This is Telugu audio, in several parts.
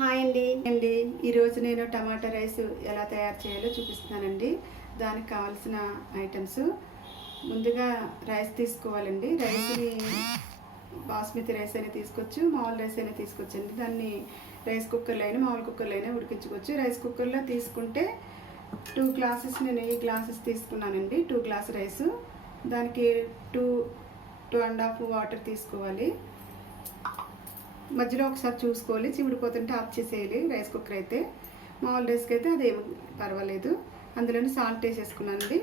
హాయ్ అండి ఈరోజు నేను టమాటా రైస్ ఎలా తయారు చేయాలో చూపిస్తున్నానండి. దానికి కావాల్సిన ఐటమ్స్ ముందుగా రైస్ తీసుకోవాలండి. రైస్ని బాస్మతి రైస్ అయినా తీసుకోవచ్చు, మామూలు రైస్ అయినా తీసుకోవచ్చండి. దాన్ని రైస్ కుక్కర్లో అయినా మామూలు కుక్కర్లో అయినా ఉడికించుకోవచ్చు. రైస్ కుక్కర్లో తీసుకుంటే 2 గ్లాసెస్ నేను ఈ గ్లాసెస్ తీసుకున్నానండి. 2 గ్లాస్ రైస్, దానికి 2.5 వాటర్ తీసుకోవాలి. మధ్యలో ఒకసారి చూసుకోవాలి, చిమిడిపోతుంటే ఆఫ్ చేసేయాలి. రైస్ కుక్కర్ అయితే, మామూలు రైస్కి అయితే అదేమి పర్వాలేదు. అందులోనే సాల్ట్ వేసేసుకున్నానండి.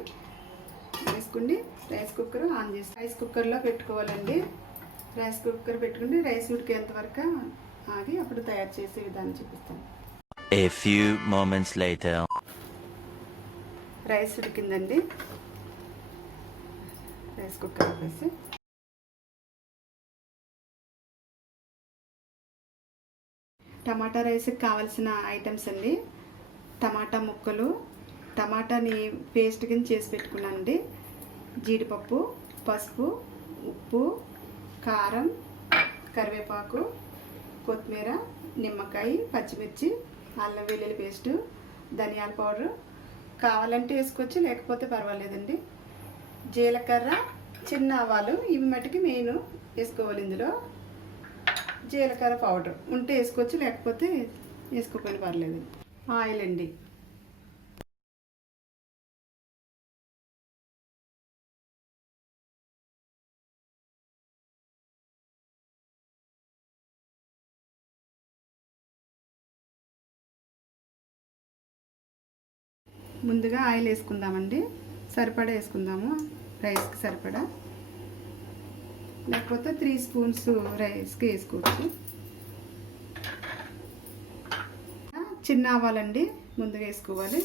వేసుకుని రైస్ కుక్కర్ ఆన్ చేసి రైస్ కుక్కర్లో పెట్టుకోవాలండి. రైస్ కుక్కర్ పెట్టుకుని రైస్ ఉడికేంత వరకు ఆగి అప్పుడు తయారు చేసే విధానం చూపిస్తాను. A few moments later. Rice ఉడికిందండి. రైస్ కుక్కర్ వేసి టమాటా రైస్కి కావాల్సిన ఐటమ్స్ అండి. టమాటా ముక్కలు, టమాటాని పేస్ట్ కింద చేసి పెట్టుకున్నానండి. జీడిపప్పు, పసుపు, ఉప్పు, కారం, కరివేపాకు, కొత్తిమీర, నిమ్మకాయ, పచ్చిమిర్చి, అల్లం వెల్లుల్లి పేస్టు, ధనియాల పౌడరు కావాలంటే వేసుకోవచ్చు, లేకపోతే పర్వాలేదండి. జీలకర్ర, చిన్న ఆవాలు, ఇవి మటుకి మెయిన్ వేసుకోవాలి. ఇందులో జీలకర్ర పౌడర్ ఉంటే వేసుకోవచ్చు, లేకపోతే వేసుకోకపోయినా పర్లేదు. ఆయిల్ అండి. ముందుగా ఆయిల్ వేసుకుందామండి. సరిపడా వేసుకుందాము, రైస్కి సరిపడా, లేకపోతే 3 స్పూన్స్ రైస్కి వేసుకోవచ్చు. చిన్న ఆవాలండి ముందుగా వేసుకోవాలి.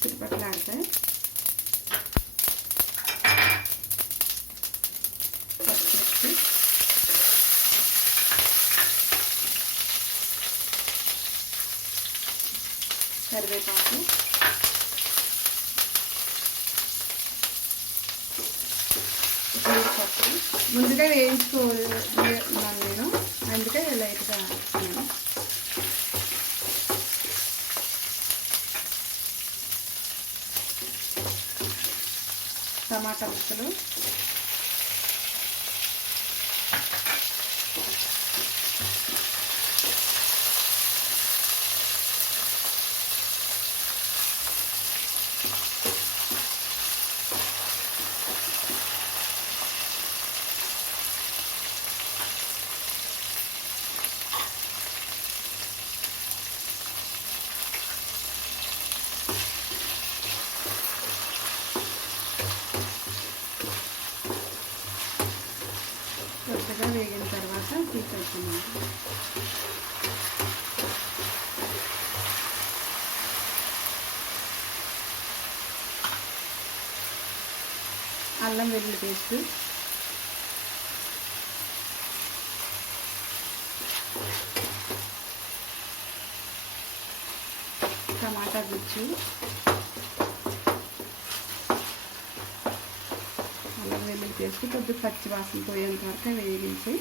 చిరుపట్లాడతాయి. పచ్చిమిర్చి, కరివేపాకు, జీడిపప్పు ముందుగా వేయించుకోవాలన్నాను నేను, అందుకే లైట్గా వేస్తున్నాను. టమాటా ముక్కలు, కొద్దిగా వేగిన తర్వాత తీసేస్తున్నాను. అల్లం వెల్లుల్లి పేస్ట్, టమాటా గుజ్జు, అల్లం వెల్లుల్లి పేస్ట్ కొద్దిగా పచ్చి వాసన పోయేంత వరకు వేగించి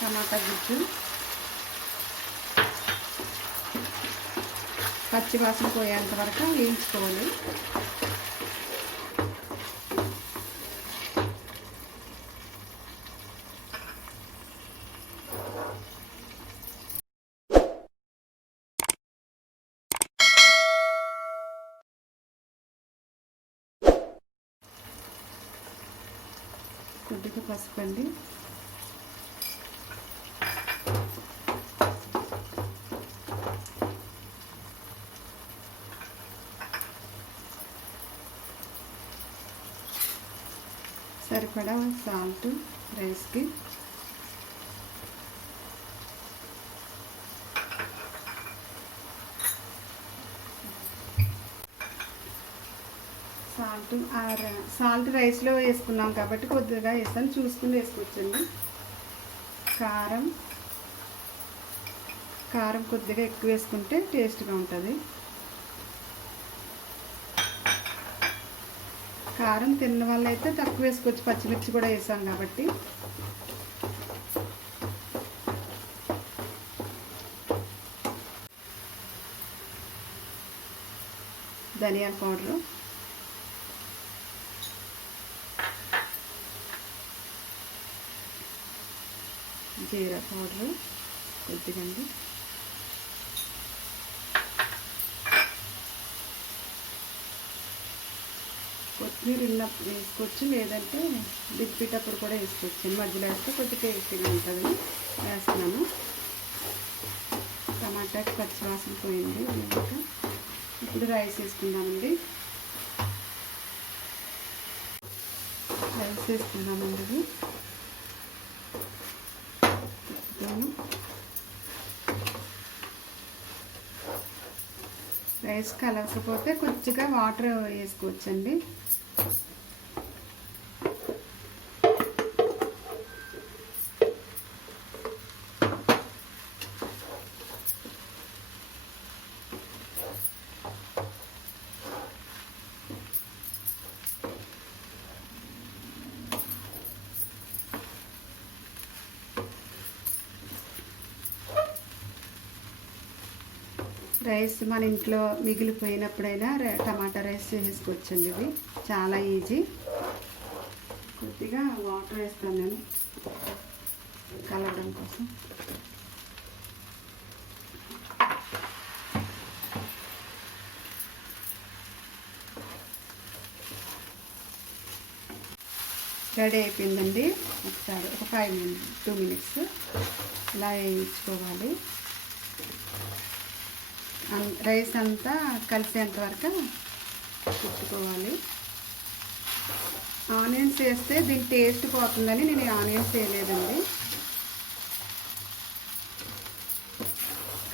టమాటా గుజ్జు పచ్చి వాసన పోయేంత వరకు వేయించుకోవాలి. కొద్దిగా పసుపు అండి, సరిపడా సాల్ట్ రైస్కి, సాల్ట్ రైస్లో వేసుకున్నాం కాబట్టి కొద్దిగా వేస్తాను, చూసుకుని వేసుకోవచ్చండి. కారం కొద్దిగా ఎక్కువ వేసుకుంటే టేస్ట్గా ఉంటుంది. కారం తిన్న వాళ్ళైతే తక్కువ వేసుకోవచ్చు, పచ్చిమిర్చి కూడా వేసాం కాబట్టి. ధనియాల పౌడరు, జీరా పౌడరు కొద్దిగా అండి, కొత్తిమీర ఉన్నప్పుడు వేసుకోవచ్చు, లేదంటే దిప్పేటప్పుడు కూడా వేసుకోవచ్చు. మధ్యలో వేస్తే కొద్దిగా టేస్టీగా ఉంటుంది. వేస్తున్నాను. టమాటాకి పచ్చివాసన పోయింది. ఇప్పుడు రైస్ వేసుకుందామండి. రైస్ వేసుకుందామండి. రైస్ కలగకపోతే కొద్దిగా వాటర్ వేసుకోవచ్చండి. రైస్ మన ఇంట్లో మిగిలిపోయినప్పుడైనా టమాటా రైస్ వేసుకోవచ్చండి. ఇది చాలా ఈజీ. కొద్దిగా వాటర్ వేస్తాను నేను కలవడం కోసం. రెడీ అయిపోయిందండి. ఒకసారి ఒక 2 మినిట్స్ ఇలా వేయించుకోవాలి. రైస్ అంతా కలిసేంత వరకు కుట్టుకోవాలి. ఆనియన్స్ వేస్తే దీని టేస్ట్ పోతుందని నేను ఆనియన్స్ వేయలేదండి.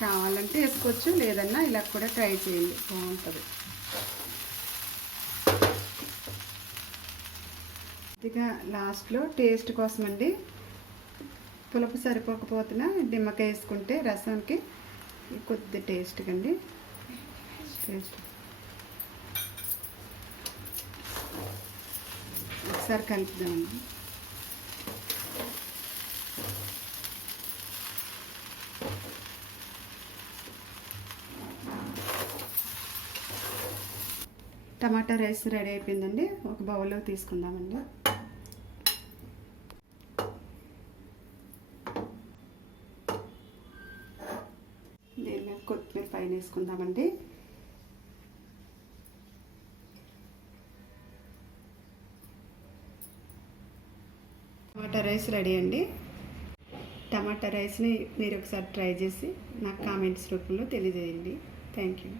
కావాలంటే వేసుకోవచ్చు, లేదన్నా ఇలా కూడా ట్రై చేయండి, బాగుంటుంది. కొద్దిగా లాస్ట్లో టేస్ట్ కోసం అండి, పులుపు సరిపోకపోతున్నా నిమ్మకాయ వేసుకుంటే రసంకి కొద్ది టేస్ట్గా అండి. ఒకసారి కలుపుదామండి. టమాటా రైస్ రెడీ అయిపోయిందండి. ఒక బౌల్లో తీసుకుందామండి. దీన్ని కొత్తిమీర పైన వేసుకుందామండి. టమాటా రైస్ రెడీ అండి. టమాటా రైస్ని మీరు ఒకసారి ట్రై చేసి నాకు కామెంట్స్ రూపంలో తెలియజేయండి. Thank you.